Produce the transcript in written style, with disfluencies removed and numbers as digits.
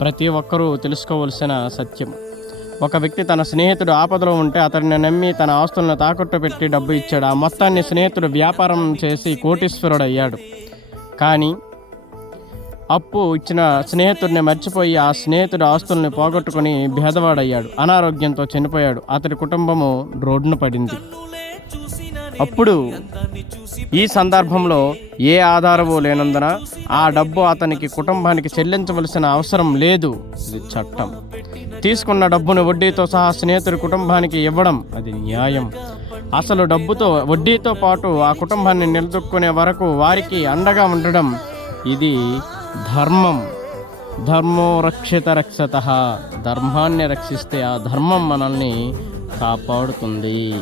ప్రతి ఒక్కరూ తెలుసుకోవలసిన సత్యం. ఒక వ్యక్తి తన స్నేహితుడు ఆపదలో ఉంటే అతడిని నమ్మి తన ఆస్తులను తాకట్టు పెట్టి డబ్బు ఇచ్చాడు. ఆ మొత్తాన్ని స్నేహితుడు వ్యాపారం చేసి కోటీశ్వరుడు అయ్యాడు. కానీ అప్పు ఇచ్చిన స్నేహితుడిని మర్చిపోయి ఆ స్నేహితుడు ఆస్తుల్ని పోగొట్టుకుని భేదవాడయ్యాడు. అనారోగ్యంతో చనిపోయాడు. అతడి కుటుంబము రోడ్డున పడింది. అప్పుడు ఈ సందర్భంలో ఏ ఆధారము లేనందున ఆ డబ్బు అతనికి కుటుంబానికి చెల్లించవలసిన అవసరం లేదు. ఇది చట్టం. తీసుకున్న డబ్బును వడ్డీతో సహా స్నేహితుడి కుటుంబానికి ఇవ్వడం అది న్యాయం. అసలు డబ్బుతో వడ్డీతో పాటు ఆ కుటుంబాన్ని నిలదొక్కునే వరకు వారికి అండగా ఉండడం ఇది ధర్మం. ధర్మో రక్షిత రక్షతః. ధర్మాన్ని రక్షిస్తే ఆ ధర్మం మనల్ని కాపాడుతుంది.